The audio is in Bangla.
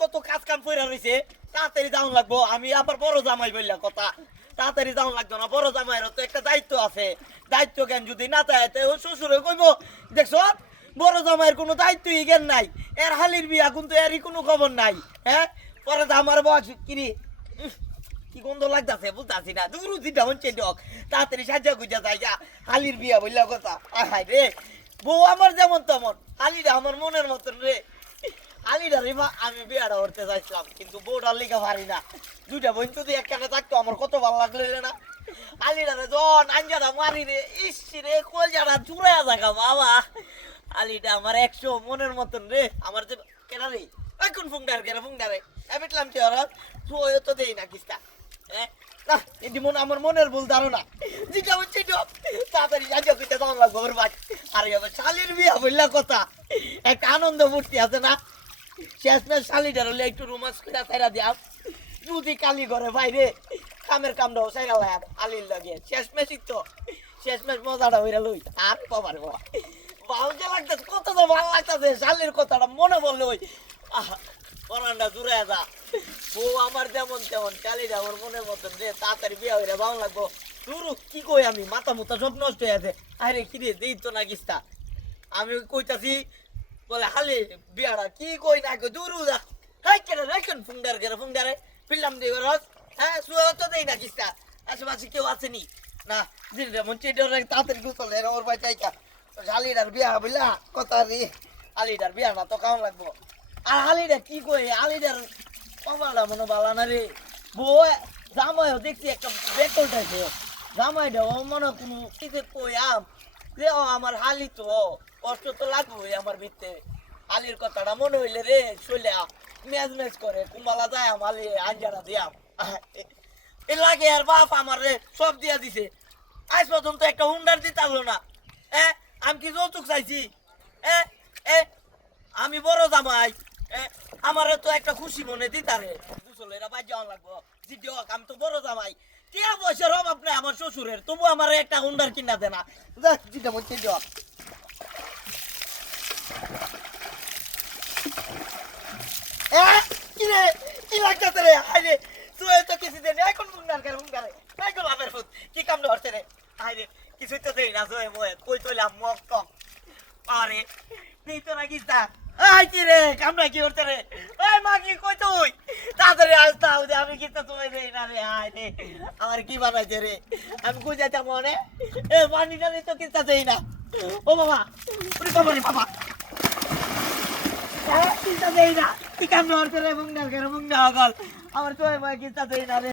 কত কাজ কাম করে রয়েছে, তাড়াতাড়ি যাওয়া লাগবো। আমি আবার বড় জামাই বললাম কথা, তাড়াতাড়ি যাওয়া লাগতো না। বড় জামাইয়ের তো একটা দায়িত্ব আছে, দায়িত্ব জ্ঞান যদি না থাকে শ্বশুরে কইব দেখছ বড় জামাইয়ের কোনো দায়িত্বই জ্ঞান নাই, এর হালির বিয়া কিন্তু এরই কোনো খবর নাই। হ্যাঁ, পরে আমার বয়স কিনি কি গন্ধ লাগতেছে বুঝতেছি না। দূর দিটা হচ্ছে ডক, তাড়াতাড়ি সাজা গুজা যাই যা, হালির বিয়া বললা কথা। হাই রে, বউ আমার যেমন তেমন, হালিটা আমার মনের মতন রে। হালিটা রে আমি বিয়াটা করতে চাইছিলাম, কিন্তু বউটার লিখা পারি না। দুইটা বোন যদি একখানে থাকতো আমার কত ভালো লাগলো না। হালিটা রে জন আঞ্জাটা মারি রে, ইস রে কলজাটা চুড়াইয়া থাকা বাবা। হালিটা আমার 100 মনের মতন রে। আমার যে কেনা রে এখন ফুংডার কেনা ফুংডারে এবেটলাম কি ওরা তো দেই না কিস্তা। না এটি মনে আমার মনের ভুল ধারণা, যেটা হচ্ছে তাড়াতাড়ি সাজা পিঠা দাম লাগবো ওর ভাই। আরে আবার শালির বিয়া বললা কথা, একটা আনন্দ ফুর্তি আছে না। শেষমেশ শালিটার হলে একটু রোমান্স করে ছাইরা দিয়াম, যদি কালি ঘরে বাইরে কামের কামটাও সাইরা লাম আলির লাগে। শেষমেশই তো শেষমেশ মজাটা হইরা লই। আর বাবার বাবা ভালো যে লাগতেছে, কত তো ভালো লাগতেছে। শালির কথাটা মনে পড়লে ওই আহা পরানটা জুড়ে যা। বউ আমার যেমন তেমন, কালিটা আমার মনের মতন রে। তাড়াতাড়ি বিয়া হইরা ভালো লাগবো। দুরু কি কই আমি, মাথা মুথা সব নষ্ট হয়ে আছে। আরে কি রে দেই তো না কিস্তা, আমি কইতাছি বলে হালি বিয়াটা কি কই না কই দূরু যা। হাই কেন রাখেন ফুংডার কেন ফুংডারে ফিল্লাম দিয়ে রস। হ্যাঁ শুয়ে তো দেই না কিস্তা, আশেপাশে কেউ আসেনি না। দিন রে মন চেয়ে তাড়াতাড়ি গুছল এর ওর ভাই চাইকা হালিটার বিয়া বললা কথা রে। হালিটার বিয়া না তো কেমন লাগবো। আর হালিটা কি কই, হালিটার কমালটা মনে ভালো না রে। বউ জামাইও দেখছি একটা বেকল টাইপে, জামাইটা ও মনে কোনো কিছু কই আম রে। ও আমার হালি তো কষ্ট তো লাগবে আমার ভিতরে। আলির কথাটা মনে হইলে রে চলে মেজ মেজ করে কুমালা যায় আলি আঞ্জারা দিয়াম। এ লাগে আর বাপ আমার রে সব দিয়া দিছে। আজ পর্যন্ত একটা হুন্ডার দিতে পারলো না। আমি কি যৌতুক চাইছি? আমি বড় জামাই, আমার তো একটা খুশি মনে দিতারে বুঝলো। এরা বাদ যাওয়া লাগবো জিডি হোক, আমি তো বড় জামাই। টিয়া পয়সার অভাব নাই আমার শ্বশুরের, তবু আমার একটা হুন্ডার কিনা দে না। জিডা বলছি হোক কিরে কি লাগতেছে রে? আরে তুই তো কিছু দেন এখন হুন্ডার করে হুন্ডারে এখন লাভের ফুট কি কাম ধরছে রে? আরে কিছুই তো দেই না জয় ময়ে কই চলাম মক টক। আরে নেই তো নাকি তা আই কি রে কামটা কি করতে রে? এই মা কি কই তুই তাড়াতাড়ি আসতে হবে, আমি কিন্তু তোমায় দেই না রে। আয় রে আমার কি বানাইছে রে, আমি কই যাইতাম মনে এ পানি টানি তো কিনতে দেই না। ও বাবা ওরে বাবা রে বাবা কিনতে দেই না, কি কাম করতে রে মুংডার করে মুংডা গল আমার তো কিনতে দেই না রে।